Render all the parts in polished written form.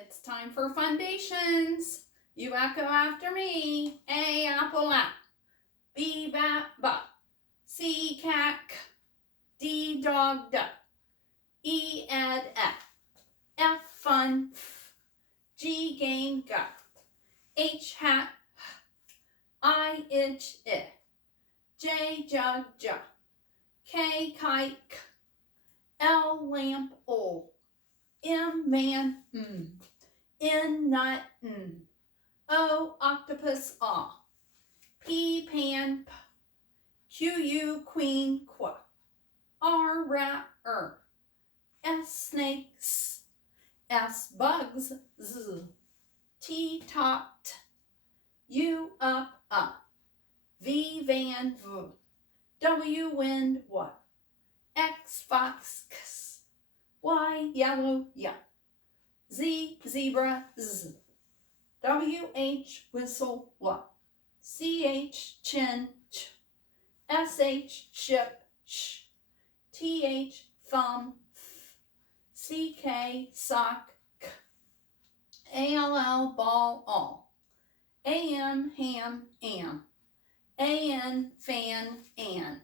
It's time for foundations. You echo after me. A apple A. B bat butt. C cat k. D dog duck. E ed f. F fun f. G game gut. H hat h. I itch it. J jug juh. K kite k. L lamp o. M man N nut n. O octopus ah. P pan p. Q queen qua. R rat S snakes. S bugs z. T top t. U up. V van v. W wind what. X fox x. Y yellow yeah. Z zebra z. WH whistle what. CH chin ch. SH ship sh. TH thumb th. CK sock k. ALL ball all. AM ham am. AN fan an.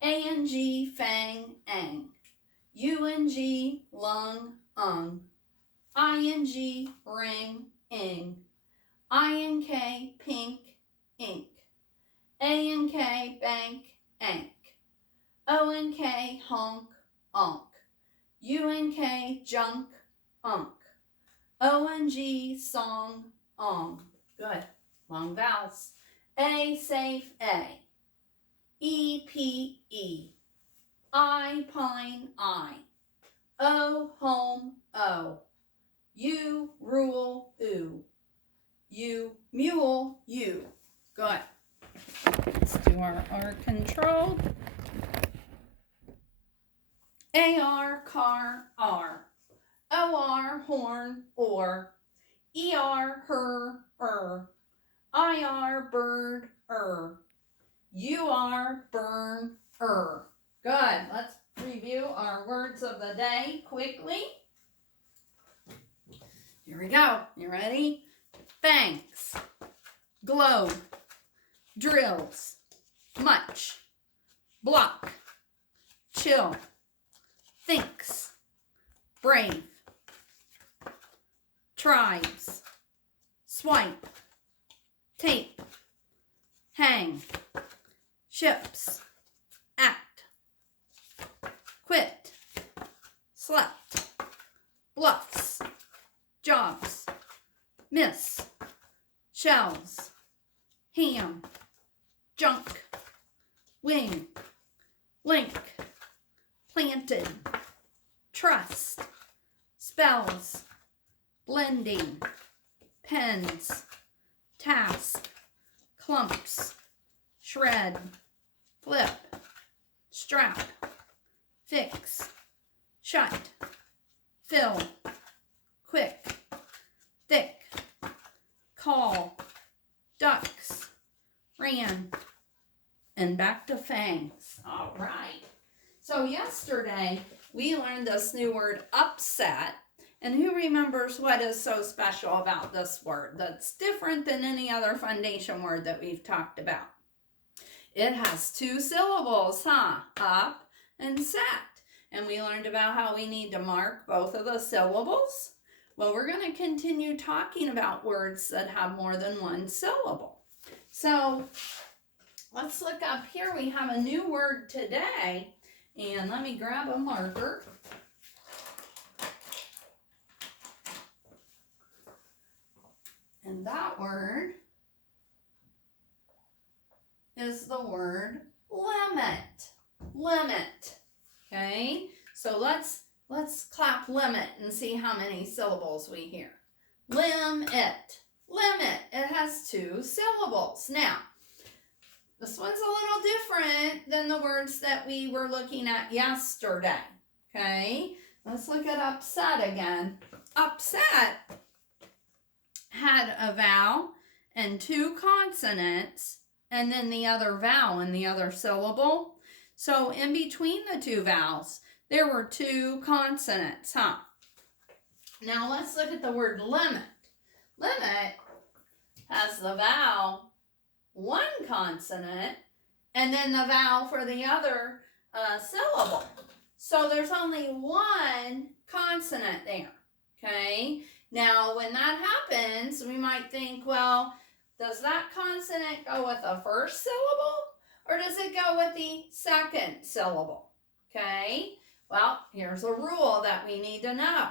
ANG fang ang. UNG lung ung. ING ring ing. INK pink ink. ANK bank ank. ONK honk onk. UNK junk unk. ONG song ong. Good. Long vowels. A safe A. EPE. I pine I. O home O. U rule oo. U mule you. Good. Let's do our R controlled. AR car R. OR horn or. ER her IR bird UR burn Good. Let's review our words of the day quickly. Here we go. You ready? Thanks. Globe. Drills. Much. Block. Chill. Thinks. Brave. Tribes. Swipe. Tape. Hang. Ships. Act. Quit. Slept. Bluffs. Jobs. Miss. Shells. Ham. Junk. Wing. Link. Planted. Trust. Spells. Blending. Pens. Task. Clumps. Shred. Flip. Strap. Fix. Shut. Fill. Quick. Thick. Call. Ducks. Ran. And back to fangs. All right. So yesterday we learned this new word upset. And who remembers what is so special about this word that's different than any other foundation word that we've talked about? It has 2 syllables, huh? Up and set. And we learned about how we need to mark both of the syllables. Well, we're going to continue talking about words that have more than 1 syllable. So let's look up here. We have a new word today. And let me grab a marker. And that word is the word limit. Limit. Okay? So let's clap limit and see how many syllables we hear. Limit. Limit. It has 2 syllables. Now, this one's a little different than the words that we were looking at yesterday. Okay? Let's look at upset again. Upset had a vowel and 2 consonants and then the other vowel and the other syllable. So in between the 2 vowels, there were 2 consonants, huh? Now let's look at the word limit. Limit has the vowel, one consonant, and then the vowel for the other syllable. So there's only one consonant there, okay? Now, when that happens, we might think, well, does that consonant go with the first syllable or does it go with the second syllable, okay? Well, here's a rule that we need to know,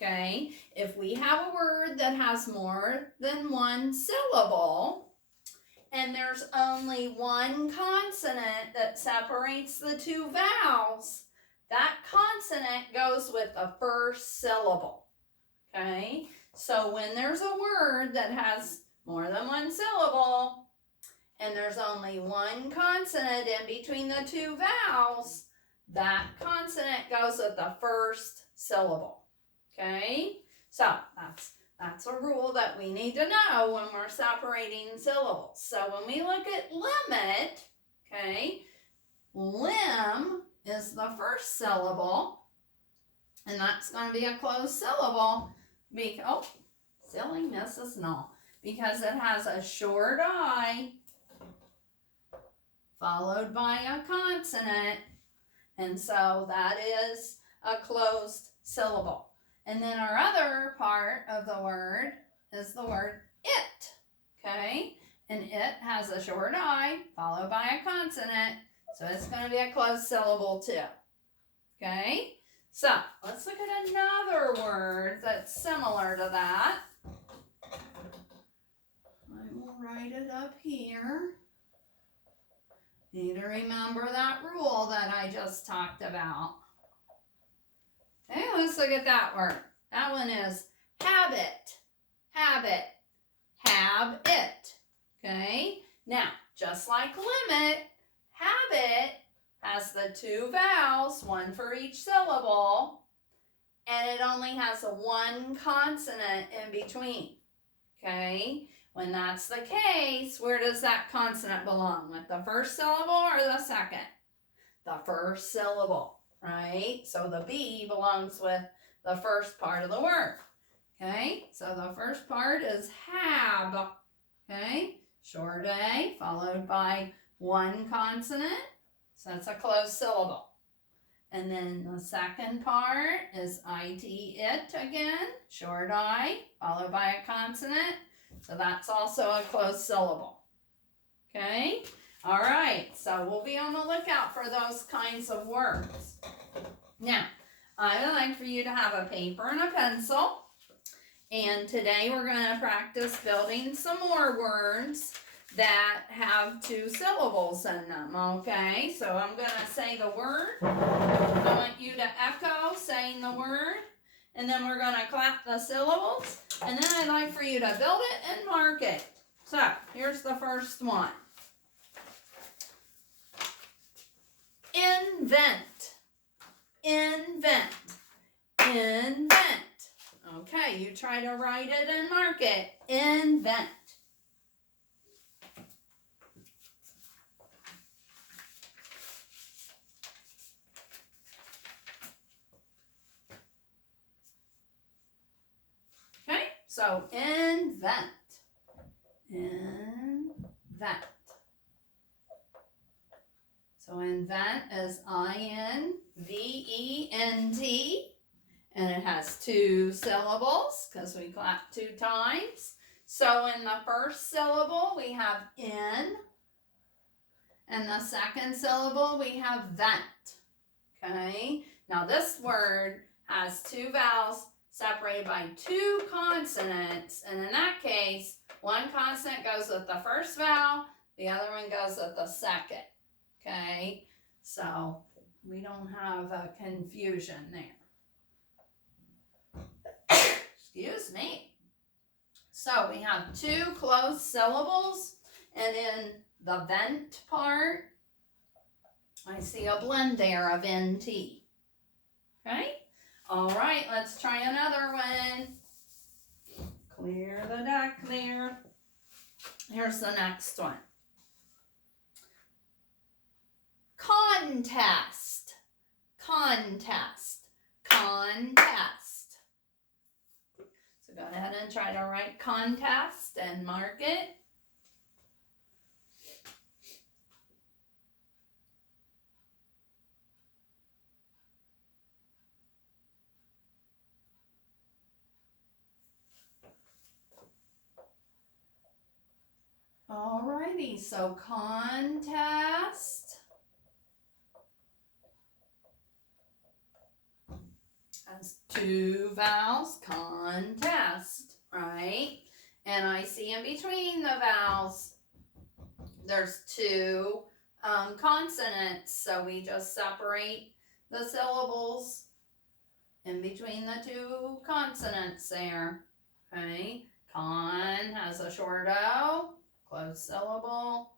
okay? If we have a word that has more than one syllable, and there's only one consonant that separates the two vowels, that consonant goes with the first syllable, okay? So when there's a word that has more than one syllable, and there's only one consonant in between the two vowels, that consonant goes with the first syllable, okay? So that's a rule that we need to know when we're separating syllables. So when we look at limit, okay, lim is the first syllable, and that's going to be a closed syllable. Silly Mrs. Null, because it has a short I followed by a consonant, and so that is a closed syllable. And then our other part of the word is the word it, okay? And it has a short I followed by a consonant, so it's going to be a closed syllable too, okay? So let's look at another word that's similar to that. I will write it up here. Need to remember that rule that I just talked about. Okay, let's look at that word. That one is habit. Habit. Have it. Okay? Now, just like limit, habit has the two vowels, one for each syllable, and it only has a one consonant in between. Okay? When that's the case, where does that consonant belong? With the first syllable or the second? The first syllable. Right? So the B belongs with the first part of the word. Okay? So the first part is have. Okay? Short A followed by one consonant. So that's a closed syllable. And then the second part is IT, it again. Short I followed by a consonant. So that's also a closed syllable. Okay? All right, so we'll be on the lookout for those kinds of words. Now, I would like for you to have a paper and a pencil. And today we're going to practice building some more words that have two syllables in them, okay? So I'm going to say the word. I want you to echo saying the word. And then we're going to clap the syllables. And then I'd like for you to build it and mark it. So, here's the first one. Invent. Invent. Invent. Okay, you try to write it and mark it. Invent. Okay, so invent. Invent. So invent is I-N-V-E-N-T, and it has two syllables because we clap two times. So in the first syllable we have in, and the second syllable we have vent. Okay, now this word has two vowels separated by two consonants, and in that case, one consonant goes with the first vowel, the other one goes with the second. Okay, so we don't have a confusion there. Excuse me. So we have two closed syllables, and in the vent part, I see a blend there of NT. Okay, all right, let's try another one. Clear the deck there. Here's the next one. Contest. Contest. Contest. to try to write contest and mark it. Alrighty, so contest has 2 vowels, contest, right? And I see in between the vowels, there's 2 consonants, so we just separate the syllables in between the 2 consonants there, okay? Con has a short O, closed syllable.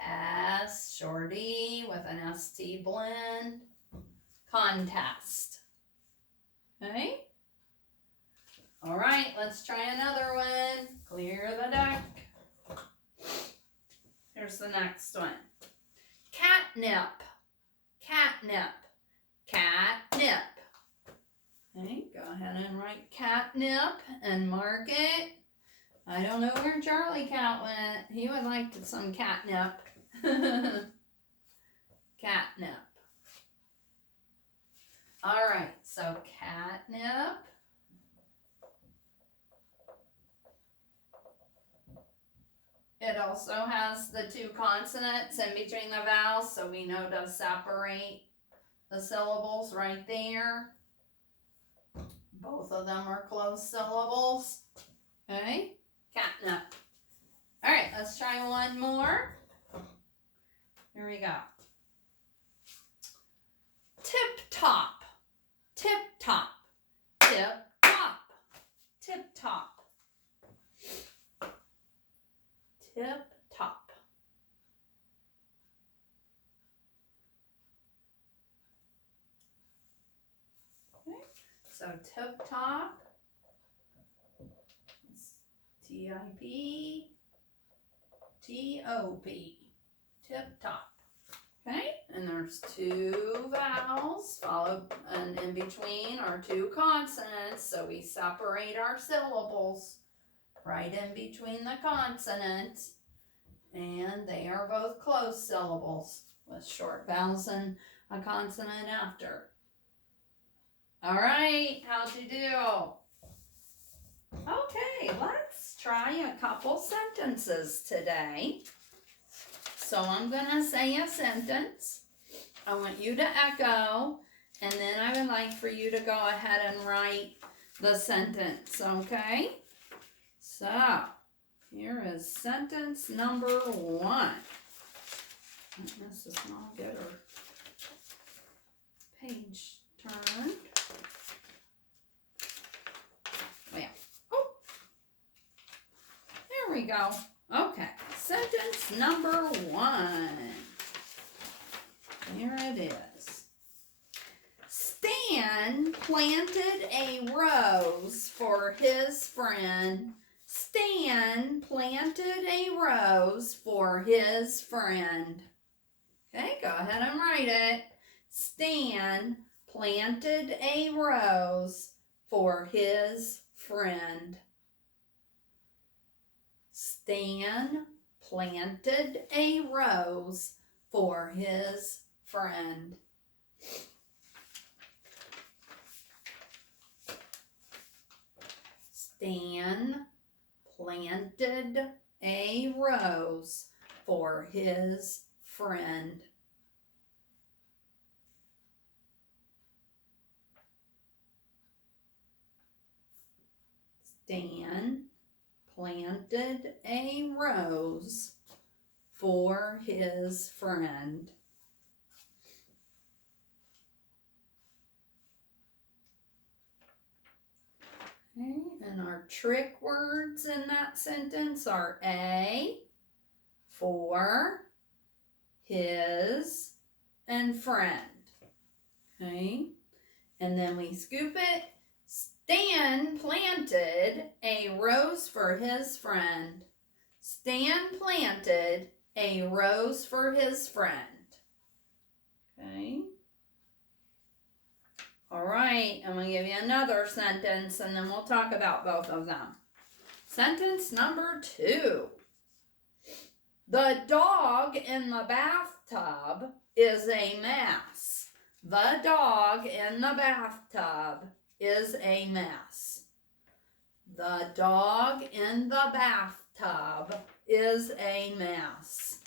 Test, short E with an ST blend. Contest. Okay? All right, let's try another one. Clear the deck. Here's the next one. Catnip. Catnip. Catnip. Okay, go ahead and write catnip and mark it. I don't know where Charlie Cat went. He would like some catnip. Catnip. All right, so catnip. It also has the 2 consonants in between the vowels, so we know to separate the syllables right there. Both of them are closed syllables. Okay? Catnip. All right, let's try one more. Here we go. Tip top. Tip top. Tip top. Tip top. Tip top. Okay. So tip top. T-I-P, T-O-P, tip top. Okay, and there's 2 vowels followed, and in between are 2 consonants, so we separate our syllables right in between the consonants, and they are both closed syllables with short vowels and a consonant after. All right, how'd you do? Okay, let's try a couple sentences today. So I'm going to say a sentence. I want you to echo, and then I would like for you to go ahead and write the sentence, okay? So, here is sentence number 1. Mrs. Small, get her page turned. There we go. Okay, sentence number 1. Here it is. Stan planted a rose for his friend. Stan planted a rose for his friend. Okay, go ahead and write it. Stan planted a rose for his friend. Stan planted a rose for his friend. Stan planted a rose for his friend. Stan planted a rose for his friend. Okay, and our trick words in that sentence are A, for, his, and friend. Okay, and then we scoop it. Stan planted a rose for his friend. Stan planted a rose for his friend. Okay. All right, I'm going to give you another sentence and then we'll talk about both of them. Sentence number 2. The dog in the bathtub is a mess. The dog in the bathtub is a mess. The dog in the bathtub is a mess.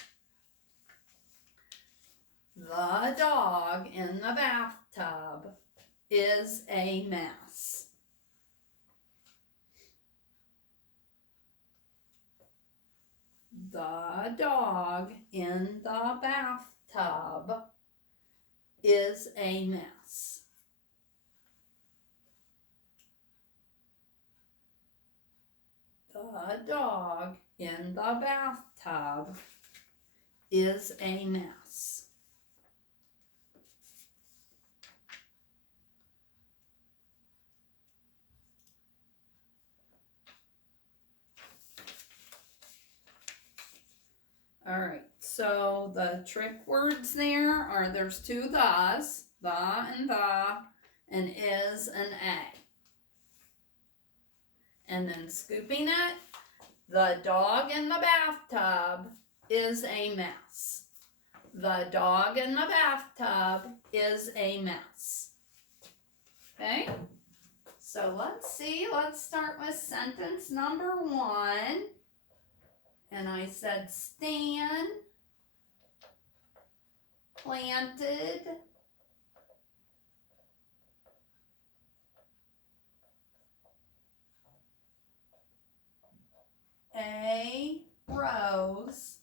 The dog in the bathtub is a mess. The dog in the bathtub is a mess. The dog in the bathtub is a mess. All right, so the trick words there's 2 thes, the and is and a. And then scooping it, the dog in the bathtub is a mess. The dog in the bathtub is a mess. Okay, so let's see. Let's start with sentence number 1. And I said Stan planted a rose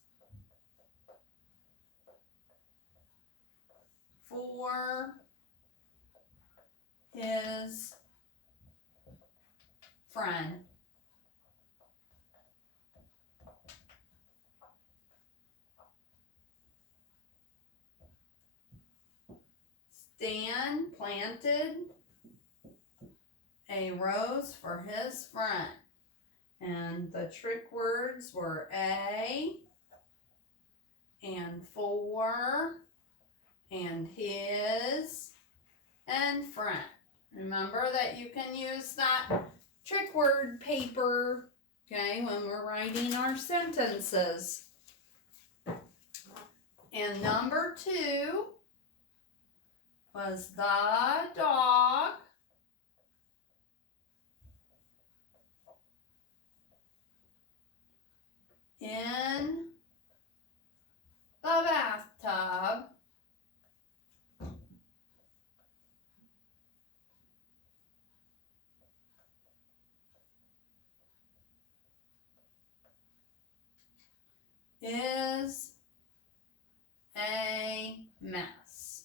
for his friend. Stan planted a rose for his friend. And the trick words were a and for and his and friend. Remember that you can use that trick word paper, okay, when we're writing our sentences. And number 2 was the dog in the bathtub is a mess.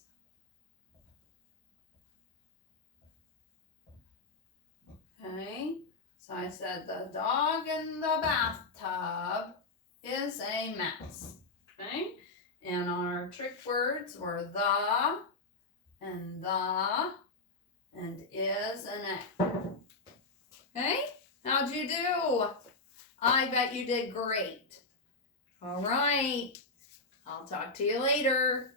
Okay, so I said the dog in the bathtub is a mess. Okay, and our trick words were the and is and a. Okay, how'd you do? I bet you did great. All right, I'll talk to you later.